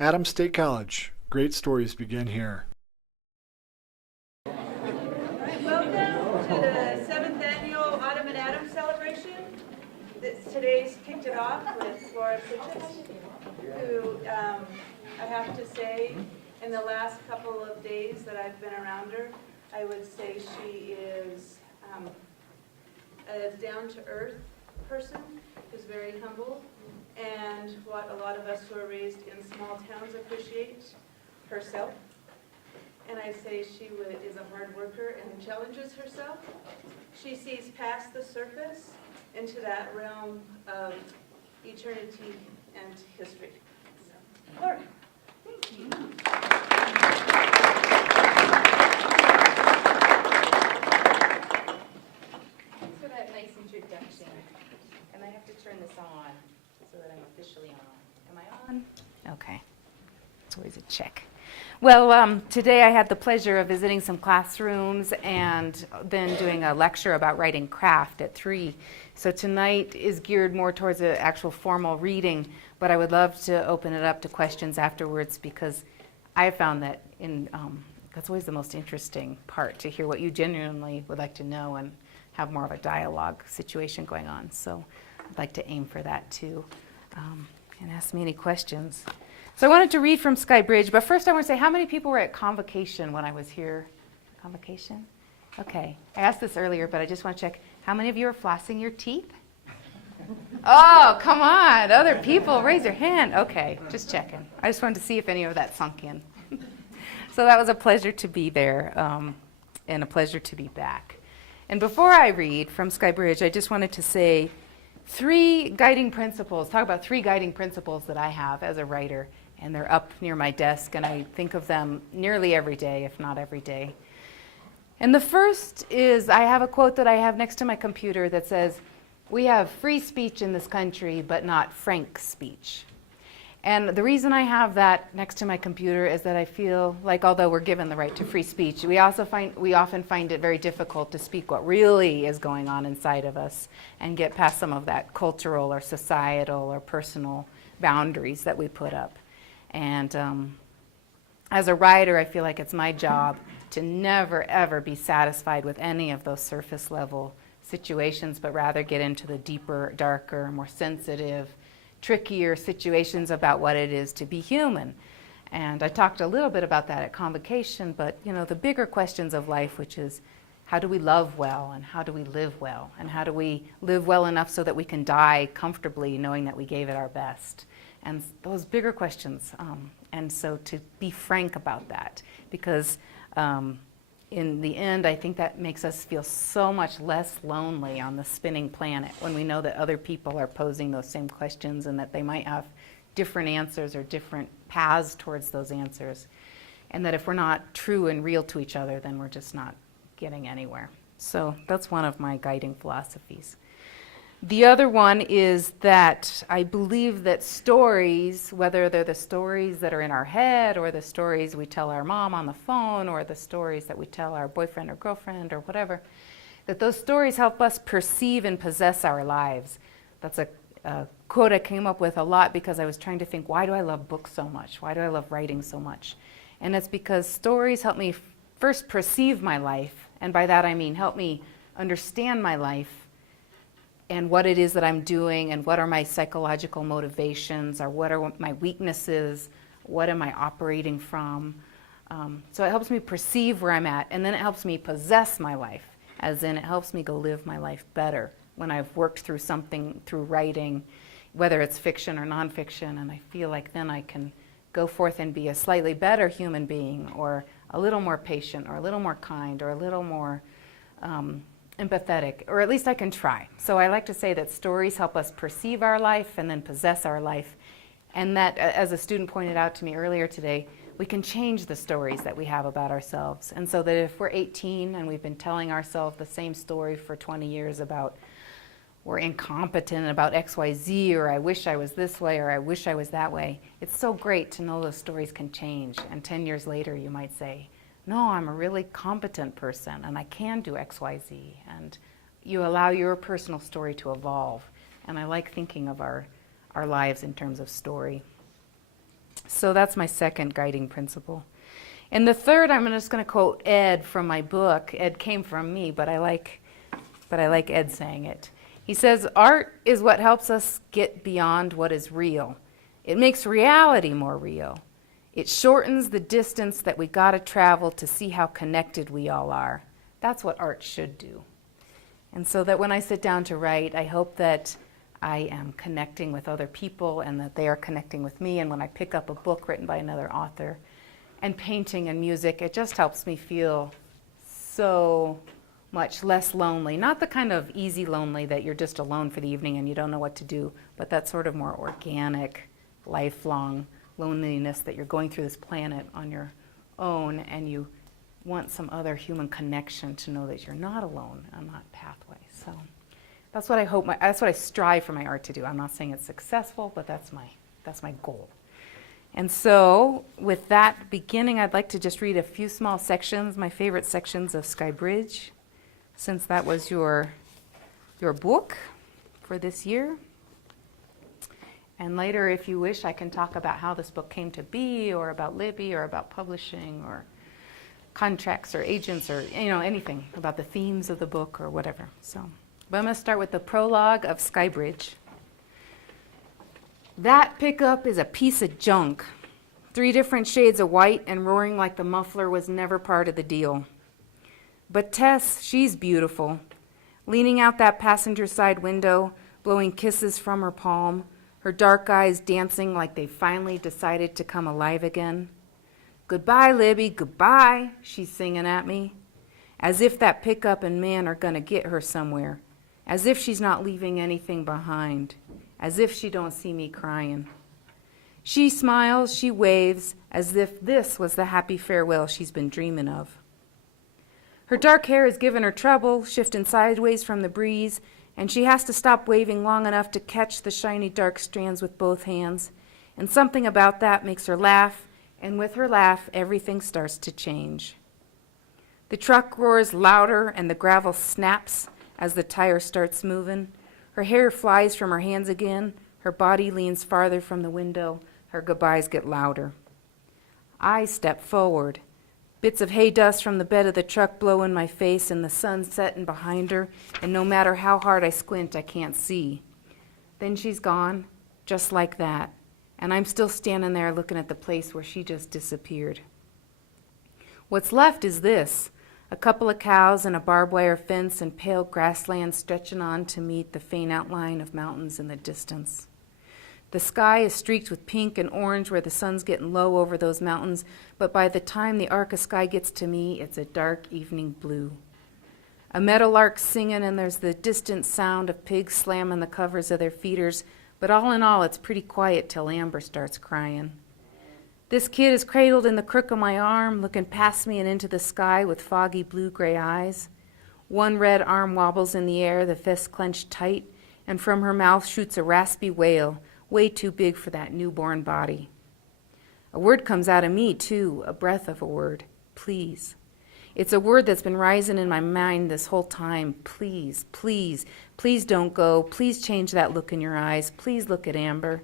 Adams State College. Great stories begin here. Welcome to the 7th Annual Autumn and Adams Celebration. Today's kicked it off with Laura Pritchett, who I have to say, in the last couple of days that I've been around her, I would say she is a down-to-earth person who's very humble, and what a lot of us who are raised in small towns appreciate, herself. And I say she is a hard worker and challenges herself. She sees past the surface into that realm of eternity and history. So, Laura. Thank you. Thanks for that nice introduction. And I have to turn this on so that I'm officially on. Am I on? Okay. It's always a check. Well, today I had the pleasure of visiting some classrooms and then doing a lecture about writing craft at 3. So tonight is geared more towards an actual formal reading, but I would love to open it up to questions afterwards because I found that that's always the most interesting part, to hear what you genuinely would like to know and have more of a dialogue situation going on. So I'd like to aim for that too, and ask me any questions. So I wanted to read from Sky Bridge, but first I want to say, how many people were at Convocation when I was here? Convocation? Okay. I asked this earlier, but I just want to check. How many of you are flossing your teeth? Oh, come on. Other people, raise your hand. Okay, just checking. I just wanted to see if any of that sunk in. So that was a pleasure to be there, and a pleasure to be back. And before I read from Sky Bridge, I just wanted to say talk about 3 guiding principles that I have as a writer. And they're up near my desk, and I think of them nearly every day, if not every day. And the first is, I have a quote that I have next to my computer that says, "We have free speech in this country, but not frank speech." And the reason I have that next to my computer is that I feel like, although we're given the right to free speech, we often find it very difficult to speak what really is going on inside of us and get past some of that cultural or societal or personal boundaries that we put up. And as a writer, I feel like it's my job to never, ever be satisfied with any of those surface level situations, but rather get into the deeper, darker, more sensitive, trickier situations about what it is to be human. And I talked a little bit about that at Convocation, but the bigger questions of life, which is, how do we love well, and how do we live well, and how do we live well enough so that we can die comfortably knowing that we gave it our best? And those bigger questions, and so to be frank about that, because in the end, I think that makes us feel so much less lonely on the spinning planet when we know that other people are posing those same questions and that they might have different answers or different paths towards those answers. And that if we're not true and real to each other, then we're just not getting anywhere. So that's one of my guiding philosophies. The other one is that I believe that stories, whether they're the stories that are in our head or the stories we tell our mom on the phone or the stories that we tell our boyfriend or girlfriend or whatever, that those stories help us perceive and possess our lives. That's a quote I came up with a lot because I was trying to think, why do I love books so much? Why do I love writing so much? And it's because stories help me first perceive my life, and by that I mean help me understand my life and what it is that I'm doing, and what are my psychological motivations, or what are my weaknesses, what am I operating from. So it helps me perceive where I'm at, and then it helps me possess my life, as in it helps me go live my life better when I've worked through something, through writing, whether it's fiction or nonfiction, and I feel like then I can go forth and be a slightly better human being, or a little more patient, or a little more kind, or a little more empathetic, or at least I can try. So I like to say that stories help us perceive our life and then possess our life. And that, as a student pointed out to me earlier today, we can change the stories that we have about ourselves. And so that if we're 18 and we've been telling ourselves the same story for 20 years about we're incompetent about XYZ, or I wish I was this way, or I wish I was that way, it's so great to know those stories can change. And 10 years later you might say, no, I'm a really competent person and I can do XYZ. And you allow your personal story to evolve. And I like thinking of our lives in terms of story. So that's my second guiding principle. And the third, I'm just going to quote Ed from my book. Ed came from me, but I like Ed saying it. He says, art is what helps us get beyond what is real. It makes reality more real. It shortens the distance that we got to travel to see how connected we all are. That's what art should do. And so that when I sit down to write, I hope that I am connecting with other people and that they are connecting with me. And when I pick up a book written by another author, and painting and music, it just helps me feel so much less lonely. Not the kind of easy lonely that you're just alone for the evening and you don't know what to do, but that sort of more organic, lifelong loneliness that you're going through this planet on your own and you want some other human connection to know that you're not alone on that pathway. So that's what I hope, that's what I strive for my art to do. I'm not saying it's successful, but that's my goal. And so, with that beginning, I'd like to just read a few small sections, my favorite sections of Sky Bridge, since that was your book for this year. And later, if you wish, I can talk about how this book came to be, or about Libby, or about publishing, or contracts, or agents, or anything about the themes of the book, or whatever. So, but I'm going to start with the prologue of Sky Bridge. That pickup is a piece of junk. 3 different shades of white and roaring like the muffler was never part of the deal. But Tess, she's beautiful. Leaning out that passenger side window, blowing kisses from her palm, her dark eyes dancing like they finally decided to come alive again. Goodbye, Libby, goodbye, she's singing at me. As if that pickup and man are gonna get her somewhere. As if she's not leaving anything behind. As if she don't see me crying. She smiles, she waves, as if this was the happy farewell she's been dreaming of. Her dark hair has given her trouble, shifting sideways from the breeze, and she has to stop waving long enough to catch the shiny dark strands with both hands. And something about that makes her laugh, and with her laugh, everything starts to change. The truck roars louder, and the gravel snaps as the tire starts moving. Her hair flies from her hands again. Her body leans farther from the window. Her goodbyes get louder. I step forward. Bits of hay dust from the bed of the truck blow in my face and the sun setting behind her, and no matter how hard I squint, I can't see. Then she's gone, just like that, and I'm still standing there looking at the place where she just disappeared. What's left is this. A couple of cows and a barbed wire fence and pale grassland stretching on to meet the faint outline of mountains in the distance. The sky is streaked with pink and orange where the sun's getting low over those mountains, but by the time the arc of sky gets to me, it's a dark evening blue. A meadowlark singing and there's the distant sound of pigs slamming the covers of their feeders, but all in all, it's pretty quiet till Amber starts crying. This kid is cradled in the crook of my arm, looking past me and into the sky with foggy blue-gray eyes. One red arm wobbles in the air, the fist clenched tight, and from her mouth shoots a raspy wail, way too big for that newborn body. A word comes out of me, too, a breath of a word. Please. It's a word that's been rising in my mind this whole time. Please, please, please don't go. Please change that look in your eyes. Please look at Amber.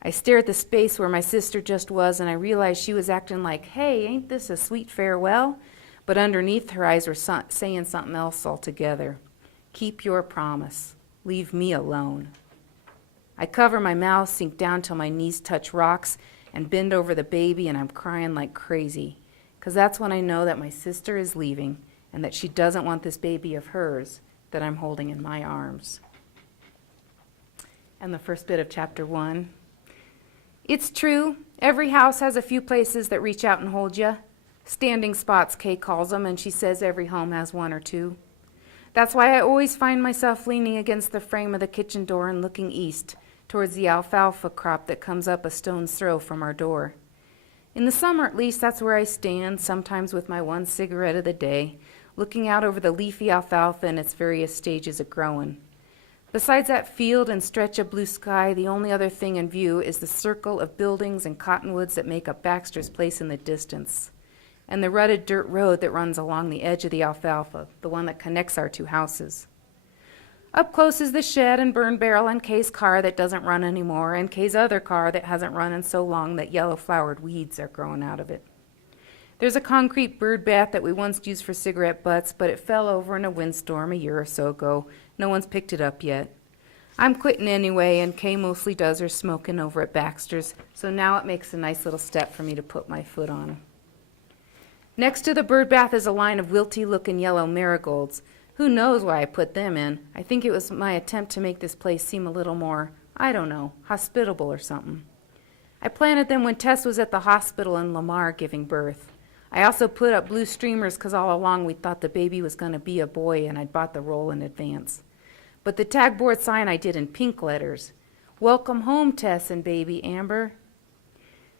I stare at the space where my sister just was, and I realized she was acting like, hey, ain't this a sweet farewell? But underneath her eyes were saying something else altogether. Keep your promise. Leave me alone. I cover my mouth, sink down till my knees touch rocks, and bend over the baby, and I'm crying like crazy. 'Cause that's when I know that my sister is leaving, and that she doesn't want this baby of hers that I'm holding in my arms. And the first bit of chapter 1. It's true, every house has a few places that reach out and hold you. Standing spots, Kay calls them, and she says every home has one or two. That's why I always find myself leaning against the frame of the kitchen door and looking east, towards the alfalfa crop that comes up a stone's throw from our door. In the summer, at least, that's where I stand, sometimes with my one cigarette of the day, looking out over the leafy alfalfa and its various stages of growing. Besides that field and stretch of blue sky, the only other thing in view is the circle of buildings and cottonwoods that make up Baxter's place in the distance, and the rutted dirt road that runs along the edge of the alfalfa, the one that connects our two houses. Up close is the shed and burn barrel and Kay's car that doesn't run anymore, and Kay's other car that hasn't run in so long that yellow-flowered weeds are growing out of it. There's a concrete bird bath that we once used for cigarette butts, but it fell over in a windstorm a year or so ago. No one's picked it up yet. I'm quitting anyway, and Kay mostly does her smoking over at Baxter's, so now it makes a nice little step for me to put my foot on. Next to the bird bath is a line of wilty-looking yellow marigolds. Who knows why I put them in? I think it was my attempt to make this place seem a little more, I don't know, hospitable or something. I planted them when Tess was at the hospital in Lamar giving birth. I also put up blue streamers because all along we thought the baby was going to be a boy, and I'd bought the roll in advance. But the tagboard sign I did in pink letters. Welcome home, Tess and baby Amber.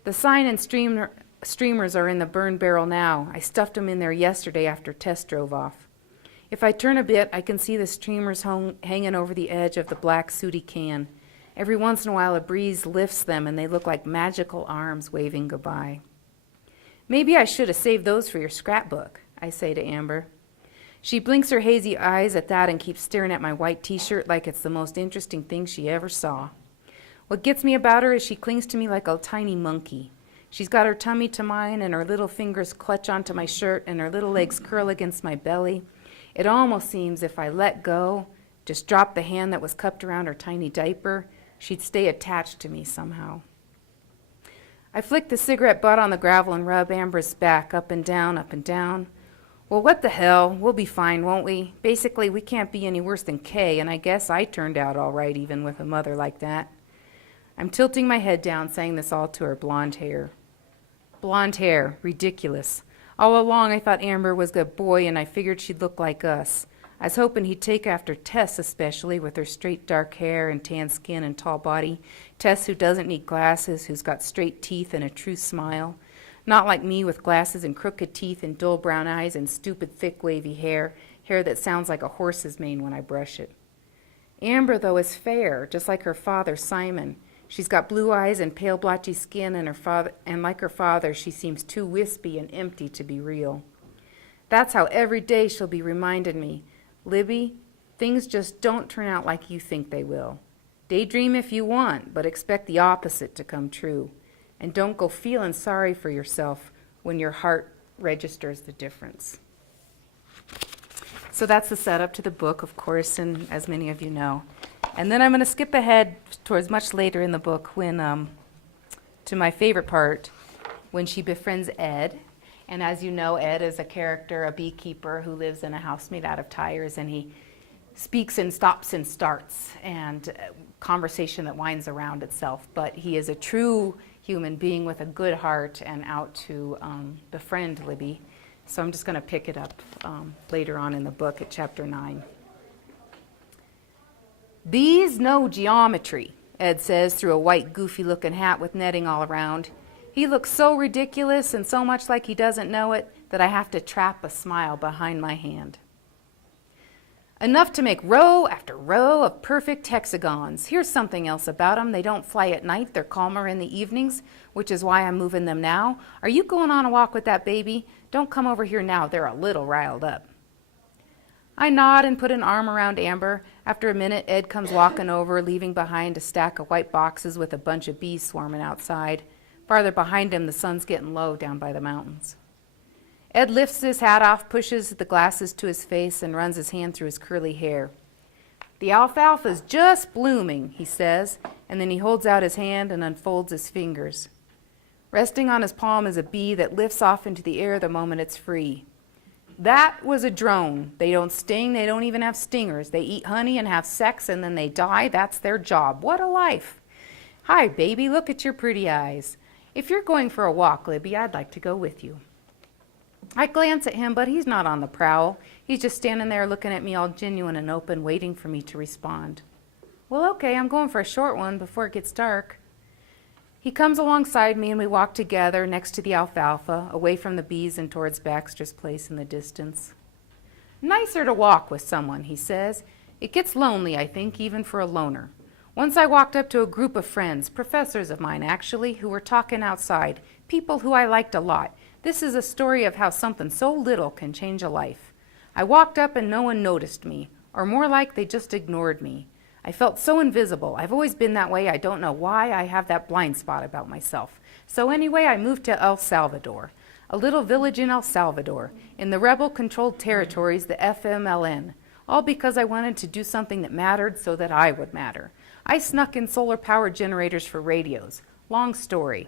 The sign and streamers are in the burn barrel now. I stuffed them in there yesterday after Tess drove off. If I turn a bit, I can see the streamers hanging over the edge of the black sooty can. Every once in a while, a breeze lifts them, and they look like magical arms waving goodbye. Maybe I should have saved those for your scrapbook, I say to Amber. She blinks her hazy eyes at that and keeps staring at my white T-shirt like it's the most interesting thing she ever saw. What gets me about her is she clings to me like a tiny monkey. She's got her tummy to mine, and her little fingers clutch onto my shirt, and her little legs curl against my belly. It almost seems if I let go, just drop the hand that was cupped around her tiny diaper, she'd stay attached to me somehow. I flick the cigarette butt on the gravel and rub Amber's back up and down, up and down. Well, what the hell? We'll be fine, won't we? Basically, we can't be any worse than Kay, and I guess I turned out all right even with a mother like that. I'm tilting my head down, saying this all to her blonde hair. Blonde hair, ridiculous. All along I thought Amber was a boy, and I figured she'd look like us. I was hoping he'd take after Tess, especially, with her straight dark hair and tan skin and tall body. Tess, who doesn't need glasses, who's got straight teeth and a true smile. Not like me with glasses and crooked teeth and dull brown eyes and stupid, thick, wavy hair that sounds like a horse's mane when I brush it. Amber, though, is fair, just like her father, Simon. She's got blue eyes and pale blotchy skin, and like her father, she seems too wispy and empty to be real. That's how every day she'll be reminding me, Libby, things just don't turn out like you think they will. Daydream if you want, but expect the opposite to come true. And don't go feeling sorry for yourself when your heart registers the difference. So that's the setup to the book, of course, and as many of you know. And then I'm going to skip ahead towards much later in the book when to my favorite part, when she befriends Ed. And as you know, Ed is a character, a beekeeper who lives in a house made out of tires, and he speaks and stops and starts, and conversation that winds around itself. But he is a true human being with a good heart and out to befriend Libby. So I'm just going to pick it up later on in the book at chapter 9. Bees know geometry, Ed says through a white, goofy-looking hat with netting all around. He looks so ridiculous and so much like he doesn't know it that I have to trap a smile behind my hand. Enough to make row after row of perfect hexagons. Here's something else about them. They don't fly at night. They're calmer in the evenings, which is why I'm moving them now. Are you going on a walk with that baby? Don't come over here now. They're a little riled up. I nod and put an arm around Amber. After a minute, Ed comes walking over, leaving behind a stack of white boxes with a bunch of bees swarming outside. Farther behind him, the sun's getting low down by the mountains. Ed lifts his hat off, pushes the glasses to his face, and runs his hand through his curly hair. The alfalfa's just blooming, he says, and then he holds out his hand and unfolds his fingers. Resting on his palm is a bee that lifts off into the air the moment it's free. That was a drone. They don't sting, they don't even have stingers. They eat honey and have sex, and then they die. That's their job. What a life. Hi, baby, look at your pretty eyes. If you're going for a walk, Libby, I'd like to go with you. I glance at him, but he's not on the prowl. He's just standing there looking at me all genuine and open, waiting for me to respond. Well, okay, I'm going for a short one before it gets dark. He comes alongside me and we walk together next to the alfalfa, away from the bees and towards Baxter's place in the distance. Nicer to walk with someone, he says. It gets lonely, I think, even for a loner. Once I walked up to a group of friends, professors of mine actually, who were talking outside, people who I liked a lot. This is a story of how something so little can change a life. I walked up and no one noticed me, or more like they just ignored me. I felt so invisible. I've always been that way. I don't know why I have that blind spot about myself. So anyway, I moved to El Salvador, a little village in El Salvador, in the rebel-controlled territories, the FMLN, all because I wanted to do something that mattered so that I would matter. I snuck in solar power generators for radios. Long story.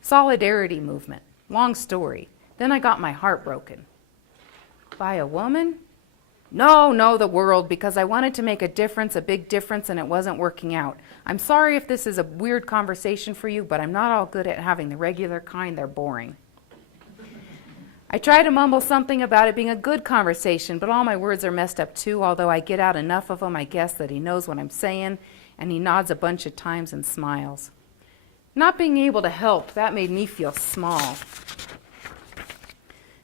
Solidarity movement. Long story. Then I got my heart broken. By a woman? No, the world, because I wanted to make a difference, a big difference, and it wasn't working out. I'm sorry if this is a weird conversation for you, but I'm not all good at having the regular kind. They're boring. I try to mumble something about it being a good conversation, but all my words are messed up too, although I get out enough of them, I guess, that he knows what I'm saying, and he nods a bunch of times and smiles. Not being able to help, that made me feel small.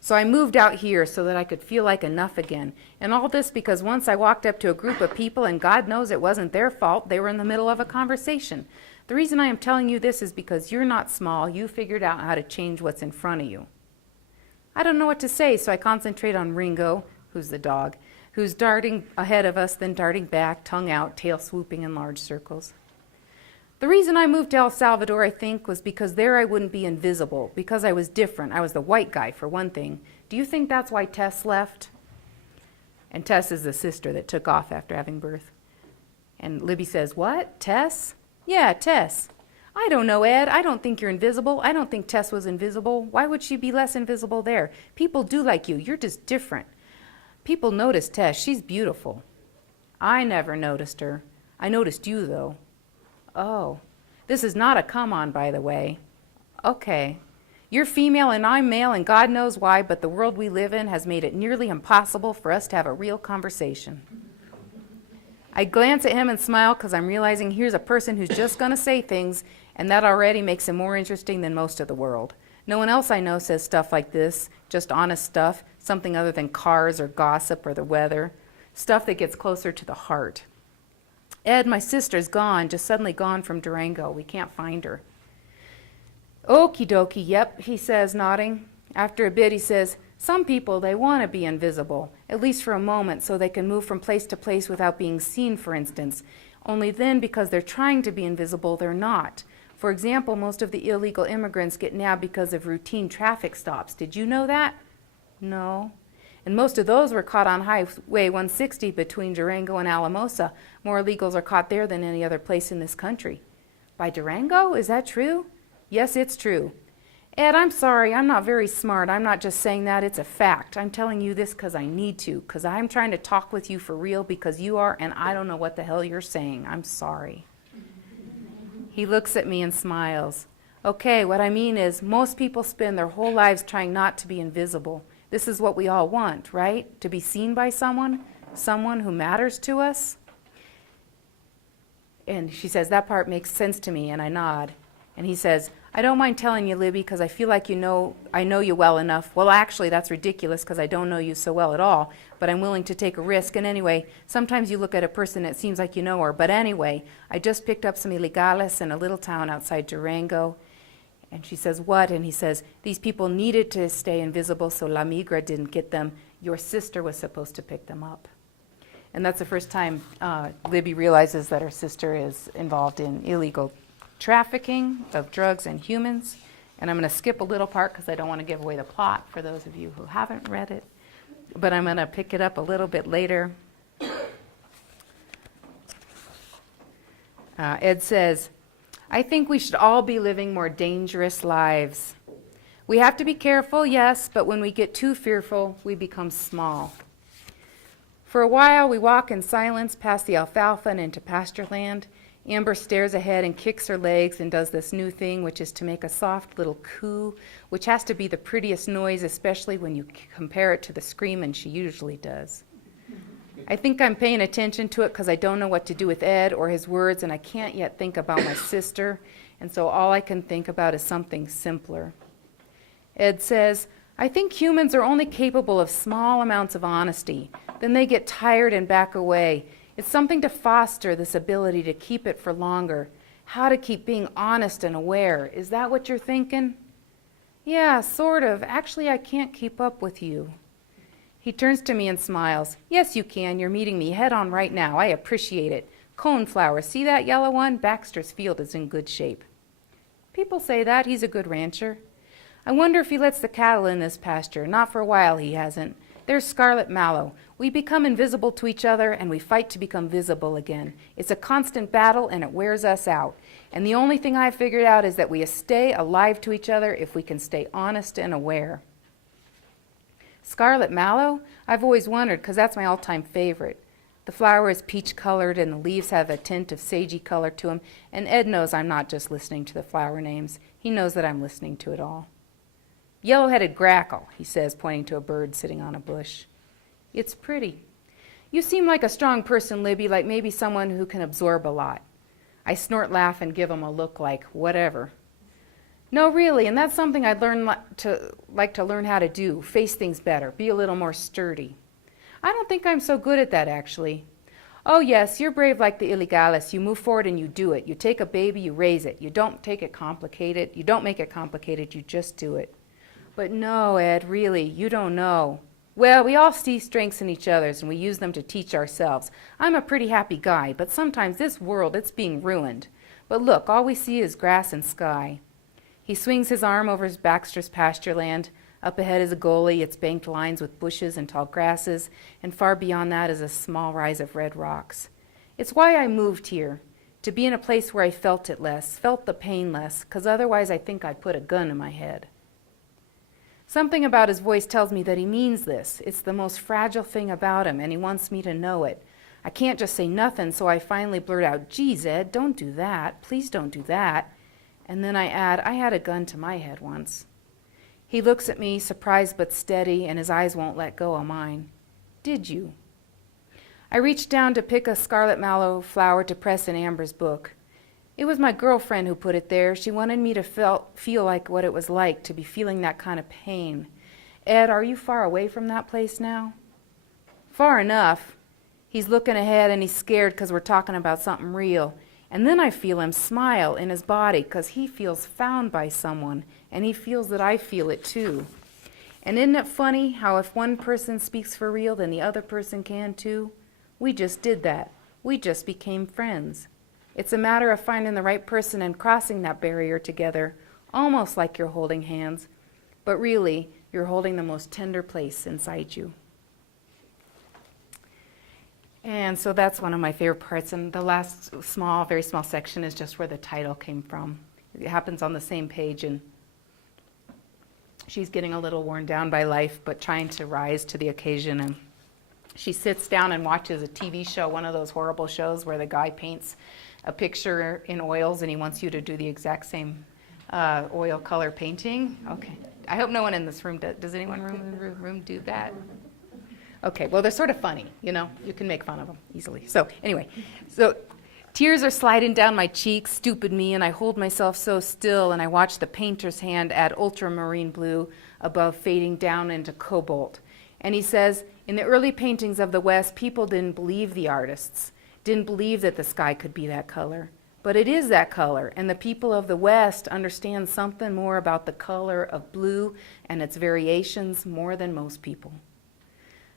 So I moved out here so that I could feel like enough again. And all this because once I walked up to a group of people, and God knows it wasn't their fault, they were in the middle of a conversation. The reason I am telling you this is because you're not small. You figured out how to change what's in front of you. I don't know what to say, so I concentrate on Ringo, who's the dog, who's darting ahead of us, then darting back, tongue out, tail swooping in large circles. The reason I moved to El Salvador, I think, was because there I wouldn't be invisible, because I was different. I was the white guy, for one thing. Do you think that's why Tess left? And Tess is the sister that took off after having birth. And Libby says, what? Tess? Yeah, Tess. I don't know, Ed. I don't think you're invisible. I don't think Tess was invisible. Why would she be less invisible there? People do like you. You're just different. People notice Tess. She's beautiful. I never noticed her. I noticed you, though. Oh, this is not a come-on, by the way. Okay. You're female and I'm male, and God knows why, but the world we live in has made it nearly impossible for us to have a real conversation. I glance at him and smile because I'm realizing here's a person who's just going to say things, and that already makes him more interesting than most of the world. No one else I know says stuff like this, just honest stuff, something other than cars or gossip or the weather, stuff that gets closer to the heart. Ed, my sister's gone, just suddenly gone from Durango. We can't find her. Okie dokie, yep, he says, nodding. After a bit, he says, some people, they want to be invisible, at least for a moment, so they can move from place to place without being seen, for instance. Only then, because they're trying to be invisible, they're not. For example, most of the illegal immigrants get nabbed because of routine traffic stops. Did you know that? No. And most of those were caught on Highway 160 between Durango and Alamosa. More illegals are caught there than any other place in this country. By Durango? Is that true? Yes, it's true. Ed, I'm sorry, I'm not very smart. I'm not just saying that, it's a fact. I'm telling you this because I need to, because I'm trying to talk with you for real because you are, and I don't know what the hell you're saying. I'm sorry. He looks at me and smiles. Okay, what I mean is most people spend their whole lives trying not to be invisible. This is what we all want, right? To be seen by someone who matters to us. And she says, that part makes sense to me, and I nod. And he says, I don't mind telling you, Libby, because I feel like I know you well enough. Well, actually, that's ridiculous because I don't know you so well at all, but I'm willing to take a risk. And anyway, sometimes you look at a person and it seems like you know her. But anyway, I just picked up some illegales in a little town outside Durango. And she says, what? And he says, these people needed to stay invisible, so La Migra didn't get them. Your sister was supposed to pick them up. And that's the first time Libby realizes that her sister is involved in illegal trafficking of drugs and humans. And I'm going to skip a little part because I don't want to give away the plot for those of you who haven't read it. But I'm going to pick it up a little bit later. Ed says, I think we should all be living more dangerous lives. We have to be careful, yes, but when we get too fearful, we become small. For a while, we walk in silence past the alfalfa and into pasture land. Amber stares ahead and kicks her legs and does this new thing, which is to make a soft little coo, which has to be the prettiest noise, especially when you compare it to the screaming she usually does. I think I'm paying attention to it because I don't know what to do with Ed or his words, and I can't yet think about my sister, and so all I can think about is something simpler. Ed says, I think humans are only capable of small amounts of honesty. Then they get tired and back away. It's something to foster this ability to keep it for longer. How to keep being honest and aware. Is that what you're thinking? Yeah, sort of. Actually, I can't keep up with you. He turns to me and smiles. Yes, you can. You're meeting me head on right now. I appreciate it. Coneflower, see that yellow one? Baxter's field is in good shape. People say that. He's a good rancher. I wonder if he lets the cattle in this pasture. Not for a while he hasn't. There's scarlet mallow. We become invisible to each other, and we fight to become visible again. It's a constant battle, and it wears us out. And the only thing I've figured out is that we stay alive to each other if we can stay honest and aware. Scarlet mallow? I've always wondered, because that's my all-time favorite. The flower is peach-colored, and the leaves have a tint of sagey color to them, and Ed knows I'm not just listening to the flower names. He knows that I'm listening to it all. Yellow-headed grackle, he says, pointing to a bird sitting on a bush. It's pretty. You seem like a strong person, Libby, like maybe someone who can absorb a lot. I snort, laugh, and give him a look like, whatever. No, really, and that's something I'd like to learn how to do, face things better, be a little more sturdy. I don't think I'm so good at that, actually. Oh, yes, you're brave like the illegales. You move forward and you do it. You take a baby, you raise it. You don't take it complicated. You don't make it complicated, you just do it. But no, Ed, really, you don't know. Well, we all see strengths in each other's, and we use them to teach ourselves. I'm a pretty happy guy, but sometimes this world, it's being ruined. But look, all we see is grass and sky. He swings his arm over his Baxter's pasture land. Up ahead is a gully, its banked lines with bushes and tall grasses, and far beyond that is a small rise of red rocks. It's why I moved here, to be in a place where I felt it less, felt the pain less, 'cause otherwise I think I'd put a gun in my head. Something about his voice tells me that he means this. It's the most fragile thing about him, and he wants me to know it. I can't just say nothing, so I finally blurt out, "Geez, Ed, don't do that. Please don't do that." And then I add, I had a gun to my head once. He looks at me, surprised but steady, and his eyes won't let go of mine. Did you? I reached down to pick a scarlet mallow flower to press in Amber's book. It was my girlfriend who put it there. She wanted me to feel like what it was like to be feeling that kind of pain. Ed, are you far away from that place now? Far enough. He's looking ahead and he's scared because we're talking about something real. And then I feel him smile in his body because he feels found by someone, and he feels that I feel it too. And isn't it funny how if one person speaks for real, then the other person can too? We just did that. We just became friends. It's a matter of finding the right person and crossing that barrier together, almost like you're holding hands, but really, you're holding the most tender place inside you. And so that's one of my favorite parts, and the last very small section is just where the title came from. It happens on the same page, and she's getting a little worn down by life, but trying to rise to the occasion, and she sits down and watches a TV show, one of those horrible shows where the guy paints a picture in oils and he wants you to do the exact same oil color painting. Okay. I hope no one in this room does anyone in the room do that? Okay, well, they're sort of funny, you can make fun of them easily. So anyway, tears are sliding down my cheeks, stupid me, and I hold myself so still, and I watch the painter's hand add ultramarine blue above fading down into cobalt. And he says, in the early paintings of the West, people didn't believe the artists, didn't believe that the sky could be that color. But it is that color, and the people of the West understand something more about the color of blue and its variations more than most people.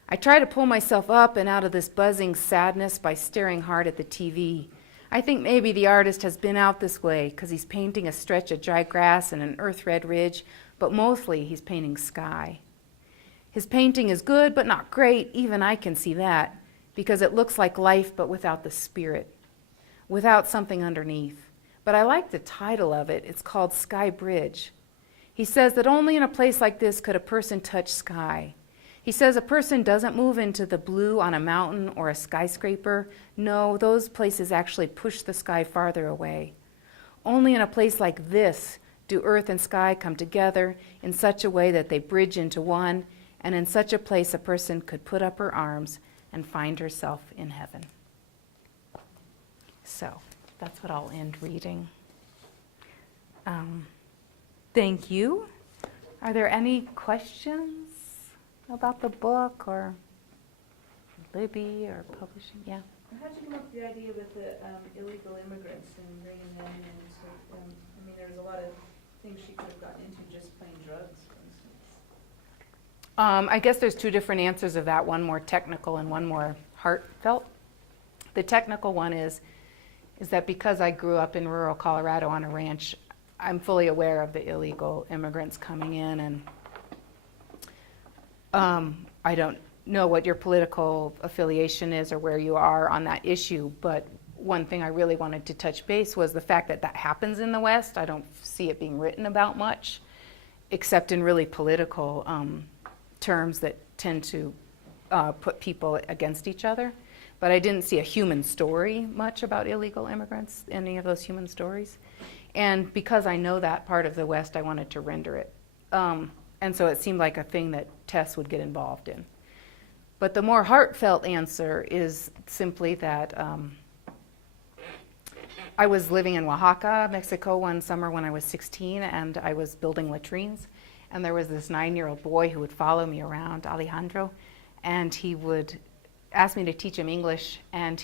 I try to pull myself up and out of this buzzing sadness by staring hard at the TV. I think maybe the artist has been out this way because he's painting a stretch of dry grass and an earth-red ridge, but mostly he's painting sky. His painting is good, but not great. Even I can see that, because it looks like life, but without the spirit, without something underneath. But I like the title of it. It's called Sky Bridge. He says that only in a place like this could a person touch sky. He says a person doesn't move into the blue on a mountain or a skyscraper. No, those places actually push the sky farther away. Only in a place like this do earth and sky come together in such a way that they bridge into one, and in such a place a person could put up her arms and find herself in heaven. So that's what I'll end reading. Thank you. Are there any questions about the book or Libby or publishing? Yeah. How did you come up with the idea with the illegal immigrants and bringing them into, there's a lot of things she could have gotten into just plain drugs, for instance. I guess there's two different answers of that, one more technical and one more heartfelt. The technical one is that because I grew up in rural Colorado on a ranch, I'm fully aware of the illegal immigrants coming in, and I don't know what your political affiliation is or where you are on that issue, but one thing I really wanted to touch base was the fact that that happens in the West. I don't see it being written about much, except in really political terms that tend to put people against each other. But I didn't see a human story much about illegal immigrants, any of those human stories. And because I know that part of the West, I wanted to render it. And so it seemed like a thing that Tess would get involved in. But the more heartfelt answer is simply that I was living in Oaxaca, Mexico, one summer when I was 16, and I was building latrines. And there was this 9-year-old boy who would follow me around, Alejandro, and he would ask me to teach him English, and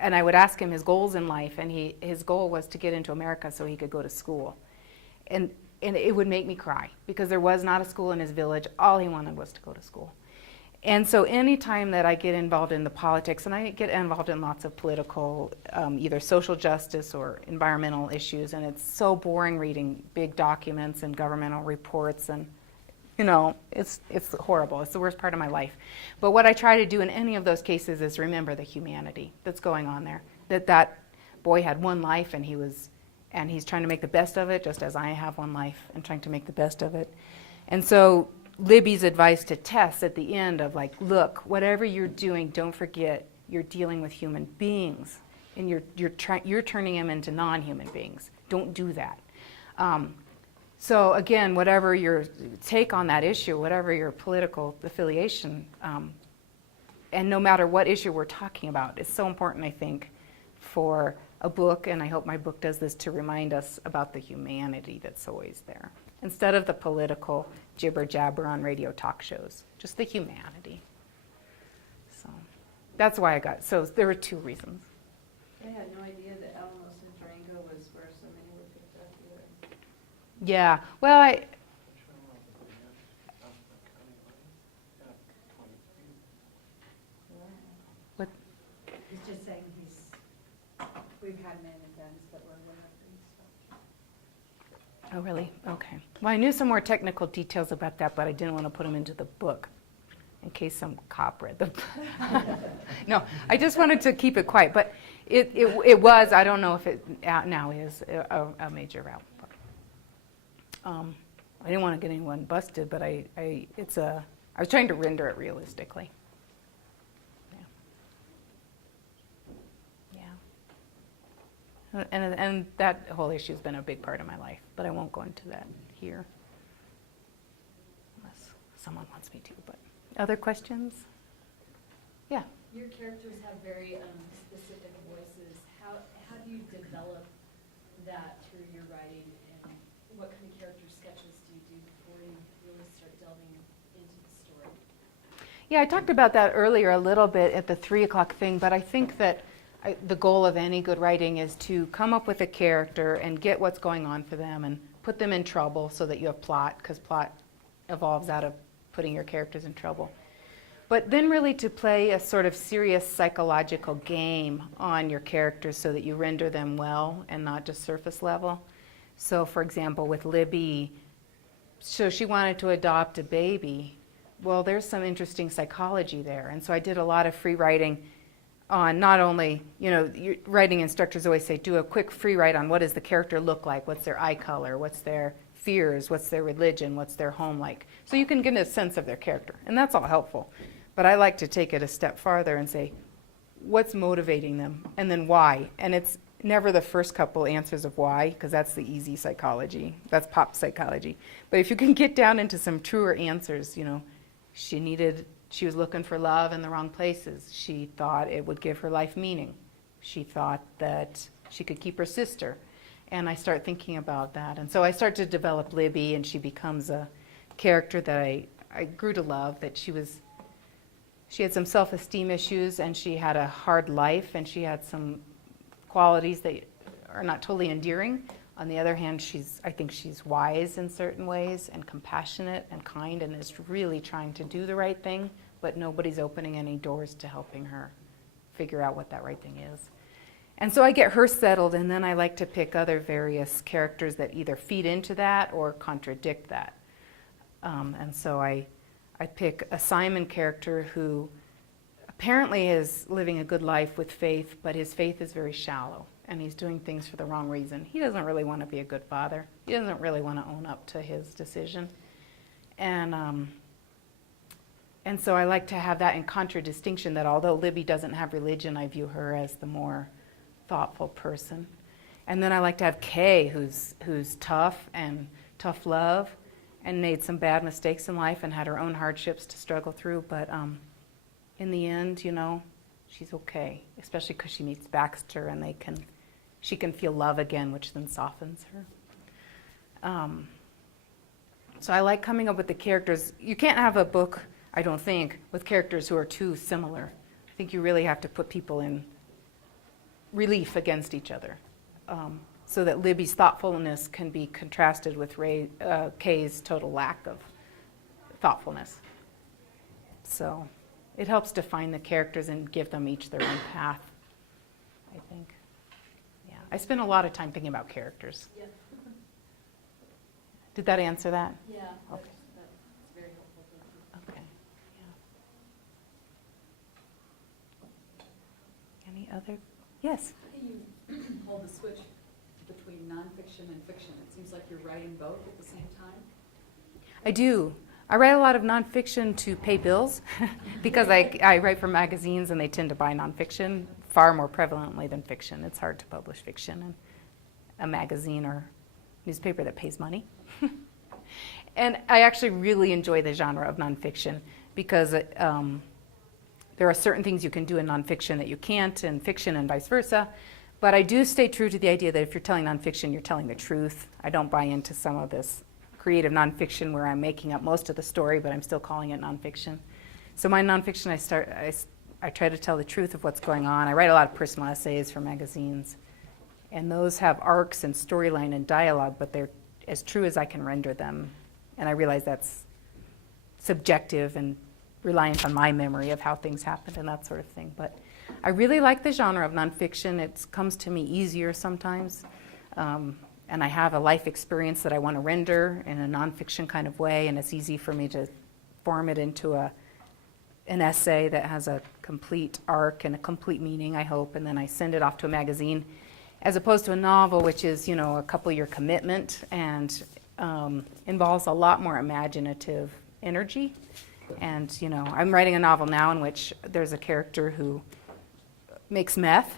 I would ask him his goals in life, and his goal was to get into America so he could go to school. And it would make me cry, because there was not a school in his village. All he wanted was to go to school. And so anytime that I get involved in the politics, and I get involved in lots of political, either social justice or environmental issues, and it's so boring reading big documents and governmental reports, and it's horrible. It's the worst part of my life. But what I try to do in any of those cases is remember the humanity that's going on there. That boy had one life, and he's trying to make the best of it, just as I have one life and trying to make the best of it. And so Libby's advice to Tess at the end of look, whatever you're doing, don't forget you're dealing with human beings, and you're turning them into non-human beings. Don't do that. So again, whatever your take on that issue, whatever your political affiliation, and no matter what issue we're talking about, it's so important, I think, for a book, and I hope my book does this, to remind us about the humanity that's always there, instead of the political jibber-jabber on radio talk shows, just the humanity. So that's why so there were two reasons. I had no idea that Alamos and Durango was where so many were picked up either. Yeah, well, what? He's just saying we've had many events that were whatever and stuff. Oh, really? Okay. Well, I knew some more technical details about that, but I didn't want to put them into the book in case some cop read them. No, I just wanted to keep it quiet. But it was, I don't know if it now is, a major route. I didn't want to get anyone busted, but I was trying to render it realistically. And that whole issue has been a big part of my life, but I won't go into that here unless someone wants me to. But other questions? Yeah. Your characters have very specific voices. How do you develop that through your writing, and what kind of character sketches do you do before you really start delving into the story? Yeah, I talked about that earlier a little bit at the 3 o'clock thing, but I think that the goal of any good writing is to come up with a character and get what's going on for them and put them in trouble so that you have plot, because plot evolves out of putting your characters in trouble. But then really to play a sort of serious psychological game on your characters so that you render them well and not just surface level. So for example, with Libby, so she wanted to adopt a baby. Well, there's some interesting psychology there. And so I did a lot of free writing on not only, writing instructors always say, do a quick free write on what does the character look like, what's their eye color, what's their fears, what's their religion, what's their home like. So you can get a sense of their character, and that's all helpful. But I like to take it a step farther and say, what's motivating them, and then why? And it's never the first couple answers of why, because that's the easy psychology, that's pop psychology. But if you can get down into some truer answers, she was looking for love in the wrong places. She thought it would give her life meaning. She thought that she could keep her sister. And I start thinking about that. And so I start to develop Libby, and she becomes a character that I grew to love, that she had some self-esteem issues, and she had a hard life, and she had some qualities that are not totally endearing, On the other hand, I think she's wise in certain ways and compassionate and kind and is really trying to do the right thing, but nobody's opening any doors to helping her figure out what that right thing is. And so I get her settled, and then I like to pick other various characters that either feed into that or contradict that. And so I pick a Simon character who apparently is living a good life with faith, but his faith is very shallow, and he's doing things for the wrong reason. He doesn't really want to be a good father. He doesn't really want to own up to his decision. And so I like to have that in contradistinction, that although Libby doesn't have religion, I view her as the more thoughtful person. And then I like to have Kay, who's tough and tough love, and made some bad mistakes in life and had her own hardships to struggle through. But in the end, she's okay, especially because she meets Baxter, and she can feel love again, which then softens her. So I like coming up with the characters. You can't have a book, I don't think, with characters who are too similar. I think you really have to put people in relief against each other, so that Libby's thoughtfulness can be contrasted with Kay's total lack of thoughtfulness. So it helps define the characters and give them each their own path, I think. Yeah, I spend a lot of time thinking about characters. Yeah. Did that answer that? Yeah, Okay. that's very helpful, thank you. Okay. Yeah. Any other? Yes. How do you hold the switch between nonfiction and fiction? It seems like you're writing both at the same time. I do. I write a lot of nonfiction to pay bills because I write for magazines, and they tend to buy nonfiction far more prevalently than fiction. It's hard to publish fiction in a magazine or newspaper that pays money. And I actually really enjoy the genre of nonfiction because there are certain things you can do in nonfiction that you can't in fiction, and vice versa. But I do stay true to the idea that if you're telling nonfiction, you're telling the truth. I don't buy into some of this creative nonfiction where I'm making up most of the story, but I'm still calling it nonfiction. So my nonfiction, I try to tell the truth of what's going on. I write a lot of personal essays for magazines, and those have arcs and storyline and dialogue, but they're as true as I can render them. And I realize that's subjective and reliant on my memory of how things happened and that sort of thing. But I really like the genre of nonfiction. It comes to me easier sometimes. And I have a life experience that I want to render in a nonfiction kind of way, and it's easy for me to form it into an essay that has a complete arc and a complete meaning, I hope, and then I send it off to a magazine, as opposed to a novel, which is, a couple-year commitment and involves a lot more imaginative energy. And, I'm writing a novel now in which there's a character who makes meth,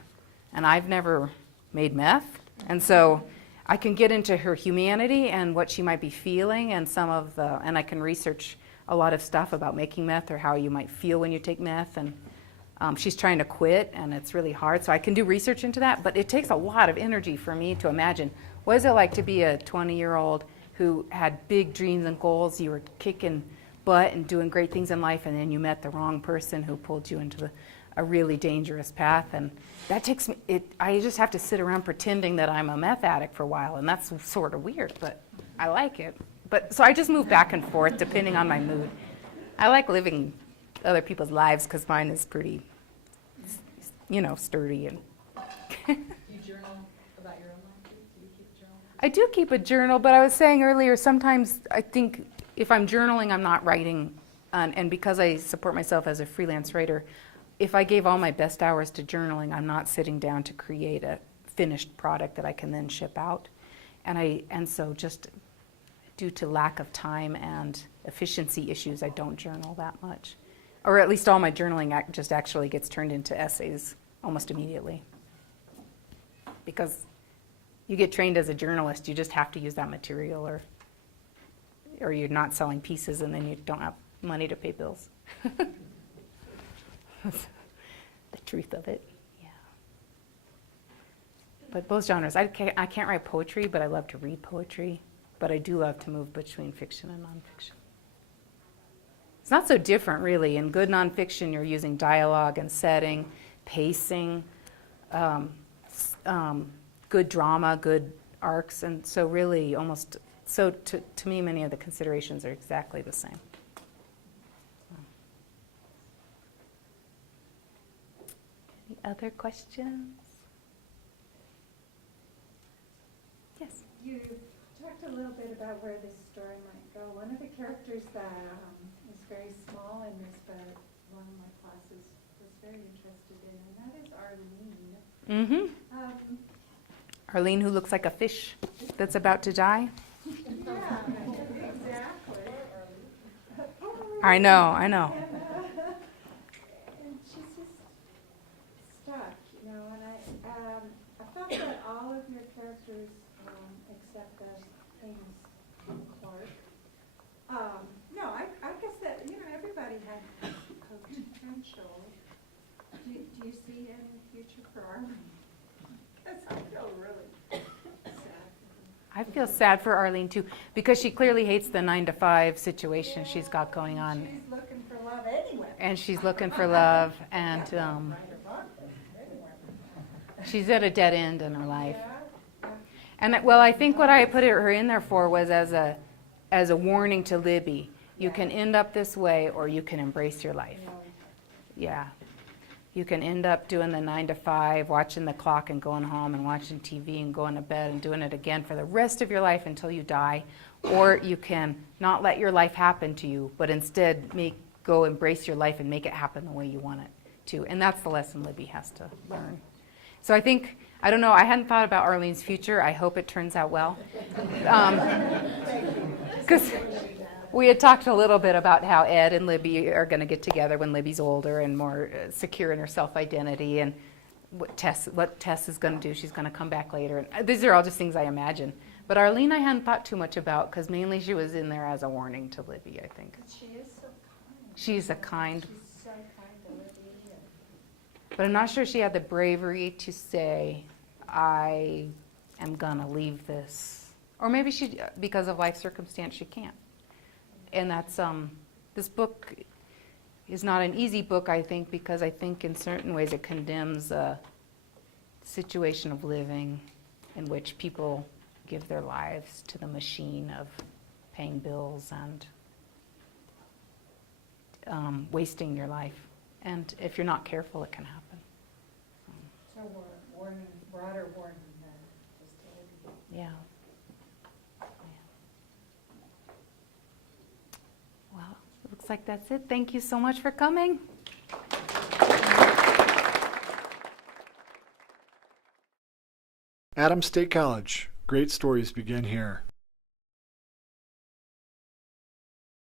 and I've never made meth. And so I can get into her humanity and what she might be feeling, and and I can research a lot of stuff about making meth or how you might feel when you take meth. And she's trying to quit, and it's really hard. So I can do research into that, but it takes a lot of energy for me to imagine, what is it like to be a 20-year-old who had big dreams and goals? You were kicking butt and doing great things in life, and then you met the wrong person who pulled you into a really dangerous path. And that takes me, I just have to sit around pretending that I'm a meth addict for a while, and that's sort of weird, but I like it. So I just move back and forth depending on my mood. I like living other people's lives because mine is pretty, sturdy. And Do you journal about your own life too? Do you keep a journal? I do keep a journal, but I was saying earlier, sometimes I think if I'm journaling, I'm not writing. And because I support myself as a freelance writer, if I gave all my best hours to journaling, I'm not sitting down to create a finished product that I can then ship out. And so just due to lack of time and efficiency issues, I don't journal that much. Or at least all my journaling just actually gets turned into essays almost immediately. Because you get trained as a journalist, you just have to use that material, or you're not selling pieces and then you don't have money to pay bills. The truth of it, yeah. But both genres. I can't write poetry, but I love to read poetry. But I do love to move between fiction and nonfiction. It's not so different, really. In good nonfiction, you're using dialogue and setting, pacing, good drama, good arcs, and so really almost, so to me, many of the considerations are exactly the same. Any other questions? Yes. You talked a little bit about where this story might go. One of the characters that is very small in this, but one of my classes was very interested in, and that is Arlene. Mm-hmm. Arlene, who looks like a fish that's about to die. Yeah, exactly. I know. And she's just stuck, you know, and I felt that all of your characters, except the famous Clark, no, I guess that, you know, everybody had potential. Do you see any future for Arlene? Because I feel really sad. I feel sad for Arlene too, because she clearly hates the 9-to-5 situation she's got going on. She's looking for love anyway. And she's looking for love, and she's at a dead end in her life. And well, I think what I put her in there for was as a warning to Libby. You can end up this way, or you can embrace your life. Yeah. You can end up doing the 9-to-5, watching the clock and going home and watching TV and going to bed and doing it again for the rest of your life until you die. Or you can not let your life happen to you, but instead go embrace your life and make it happen the way you want it to. And that's the lesson Libby has to learn. So I think, I don't know, I hadn't thought about Arlene's future. I hope it turns out well. Because we had talked a little bit about how Ed and Libby are going to get together when Libby's older and more secure in her self-identity, and what Tess is going to do. She's going to come back later. And these are all just things I imagine. But Arlene I hadn't thought too much about, because mainly she was in there as a warning to Libby, I think. She is so kind. She's so kind to Libby. But I'm not sure she had the bravery to say, I am going to leave this. Or maybe she, because of life circumstance, she can't. And that's, this book is not an easy book, I think, because I think in certain ways it condemns a situation of living in which people give their lives to the machine of paying bills and wasting your life. And if you're not careful, it can happen. So broader warning than just to Libby. Yeah. Well, it looks like that's it. Thank you so much for coming. Adams State College. Great stories begin here.